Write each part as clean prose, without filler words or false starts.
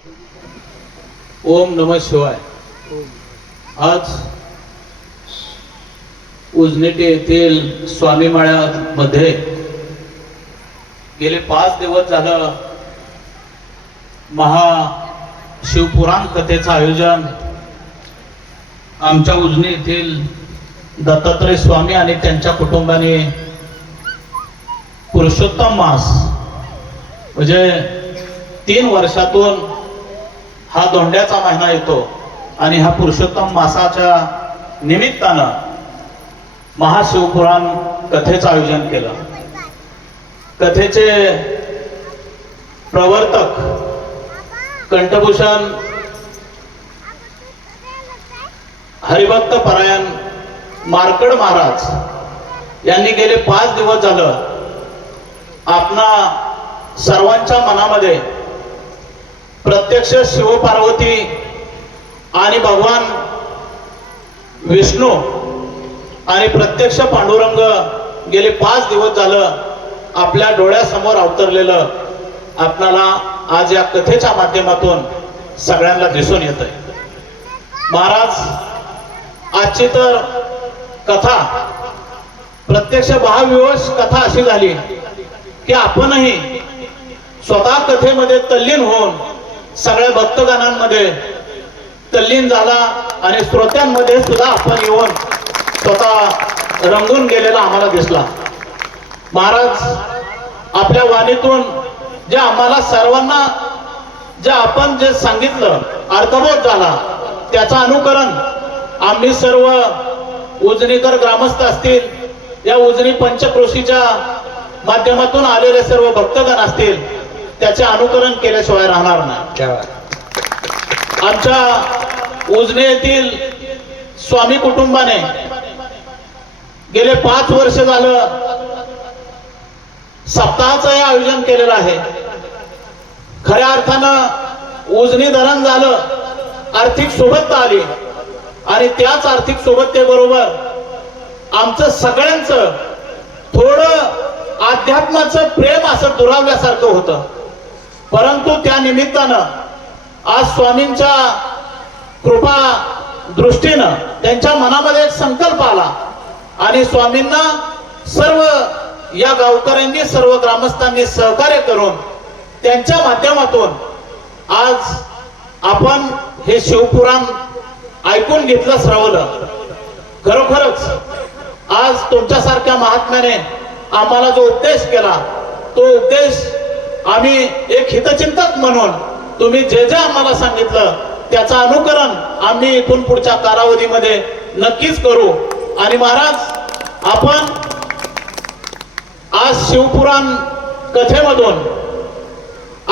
ओम नमः शिवाय। आज उजनीटी येथील स्वामी माळ्यामध्ये गेले 5 दिवस झालं महाशिवपुराण कथेचं आयोजन आमच्या उजनी येथील दत्तात्रय स्वामी आणि त्यांच्या कुटुंबाने पुरुषोत्तम मास म्हणजे 3 वर्षातून हा दोंड्याचा महिना येतो आणि हा पुरुषोत्तम मासाच्या निमित्तानं महाशिवपुराण कथेचं आयोजन केलं। कथेचे प्रवर्तक कंठभूषण हरिभक्त परायण मार्कड महाराज यांनी गेले 5 दिवस झालं आपणा सर्वांच्या मनामध्ये प्रत्यक्ष शिवपार्वती आणि भगवान विष्णू आणि प्रत्यक्ष पांडुरंग गेले 5 दिवस झालं आपल्या डोळ्यासमोर अवतरलेलं आपणाला आज या कथेच्या माध्यमातून सगळ्यांना दिसून येत आहे। महाराज आजची तर कथा प्रत्यक्ष भावविवश कथा अशी झाली की आपणही स्वतः कथेमध्ये तल्लीन होऊन सगळ्या भक्तगणांमध्ये तल्लीन झाला आणि श्रोत्यांमध्ये सुद्धा आपण येऊन स्वतः रंगून गेलेला आम्हाला दिसला। महाराज आपल्या वाणीतून जे आम्हाला सर्वांना जे आपण जे सांगितलं अर्थबोध झाला त्याचं अनुकरण आम्ही सर्व उजनीकर ग्रामस्थ असतील या उजनी पंचक्रोशीच्या माध्यमातून आलेले सर्व भक्तगण असतील त्याचे अनुकरण केल्याशिवाय राहणार नाही। आमच्या उजनी येथील स्वामी कुटुंबाने गेले 5 वर्ष झालं सप्ताहाचं हे आयोजन केलेलं आहे। खऱ्या अर्थानं उजनी धरण झालं, आर्थिक सोबतता आली आणि त्याच आर्थिक सोबततेबरोबर आमचं सगळ्यांचं थोडं अध्यात्माचं प्रेम असं दुरावल्यासारखं होतं, परंतु त्या निमित्तानं आज स्वामींच्या कृपा दृष्टीनं त्यांच्या मनामध्ये एक संकल्प आला आणि स्वामींना सर्व या गावकऱ्यांनी सर्व ग्रामस्थांनी सहकार्य करून त्यांच्या माध्यमातून आज आपण हे शिवपुराण ऐकून घेतलं, श्रवलं। खरोखरच आज तुमच्यासारख्या महात्म्याने आम्हाला जो उपदेश केला तो उपदेश आम्ही एक हितचिंतक म्हणून तुम्ही जे जे आम्हाला सांगितलं त्याचं अनुकरण आम्ही इथून पुढच्या कालावधीमध्ये नक्कीच करू। आणि महाराज आपण आज शिवपुराण कथेमधून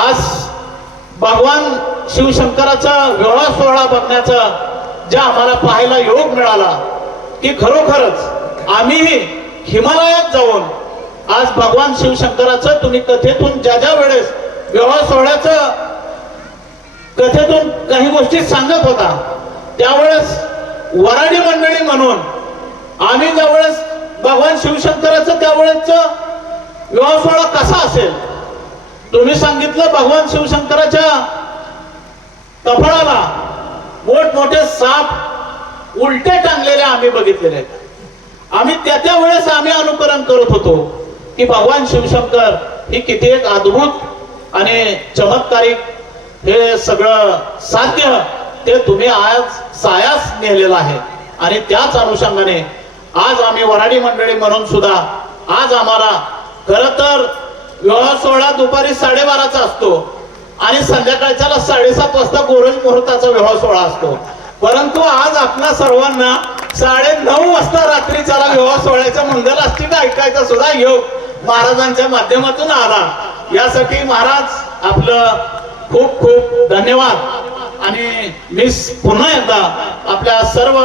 आज भगवान शिवशंकराचा विवाह सोहळा बघण्याचा जे आम्हाला पाहायला योग मिळाला की खरोखरच आम्ही हिमालयात जाऊन आज भगवान शिवशंकराचं तुम्ही कथेतून ज्या वेळेस विवाह सोहळ्याचं कथेतून काही गोष्टी सांगत होता त्यावेळेस वराडी मंडळी म्हणून आम्ही ज्यावेळेस भगवान शिवशंकराचं त्यावेळेस विवाह सोहळा कसा असेल तुम्ही सांगितलं भगवान शिवशंकराच्या कपाळाला मोठमोठे साप उलटे टांगलेले आम्ही बघितलेले। आम्ही त्या वेळेस आम्ही अनुकरण करत होतो की भगवान शिवशंकर ही किती एक अद्भुत आणि चमत्कारिक हे सगळं साध्य ते तुम्ही आज सायास नेलेलं आहे। आणि त्याच अनुषंगाने आज आम्ही वराडी मंडळी म्हणून सुद्धा आज आम्हाला खरं तर विवाह सोहळा दुपारी 12:30चा असतो आणि संध्याकाळच्याला 7:30 वाजता गोरज मुहूर्ताचा विवाह सोहळा असतो, परंतु आज आपल्या सर्वांना 9:30 वाजता रात्रीच्याला विवाह सोहळ्याच्या मंगलाष्टक ऐकायचा सुद्धा योग महाराजांच्या माध्यमातून आला। यासाठी महाराज आपलं खूप खूप धन्यवाद। आणि मी पुन्हा एकदा आपल्या सर्व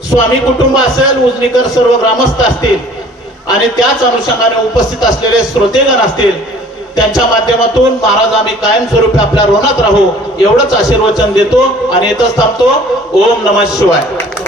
स्वामी कुटुंब असेल, उजनीकर सर्व ग्रामस्थ असतील आणि त्याच अनुषंगाने उपस्थित असलेले श्रोतेगण असतील त्यांच्या माध्यमातून महाराज आम्ही कायमस्वरूपी आपल्या ऋणात राहू एवढंच आशीर्वचन देतो आणि इथंच थांबतो। ओम नमः शिवाय।